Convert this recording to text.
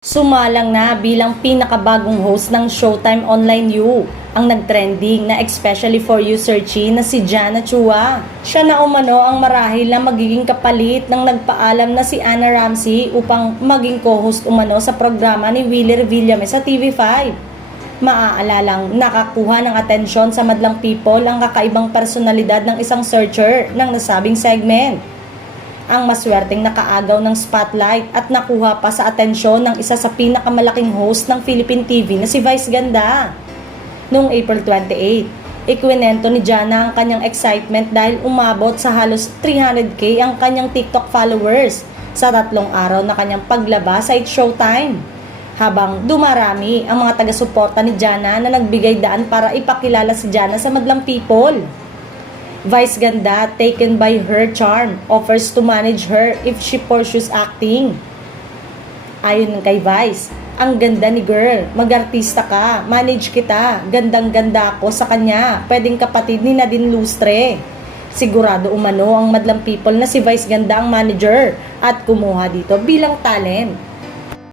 Sumalang na bilang pinakabagong host ng Showtime Online U, ang nagtrending na especially for you searchy na si Jana Chua. Siya na umano ang marahil na magiging kapalit ng nagpaalam na si Ana Ramsey upang maging co-host umano sa programa ni Willer Villame sa TV5. Maaalalang nakakuha ng atensyon sa madlang people ang kakaibang personalidad ng isang searcher ng nasabing segment. Ang maswerteng nakaagaw ng spotlight at nakuha pa sa atensyon ng isa sa pinakamalaking host ng Philippine TV na si Vice Ganda. Noong April 28, ikwinento ni Jana ang kanyang excitement dahil umabot sa halos 300k ang kanyang TikTok followers sa 3 araw na kanyang paglaba sa It's Showtime. Habang dumarami ang mga taga-suporta ni Jana na nagbigay daan para ipakilala si Jana sa madlang people. Vice Ganda, taken by her charm, offers to manage her if she pursues acting. Ayon kay Vice, ang ganda ni girl, mag-artista ka, manage kita, gandang-ganda ako sa kanya, pwedeng kapatid ni Nadine Lustre. Sigurado umano ang madlang people na si Vice Ganda ang manager at kumuha dito bilang talent.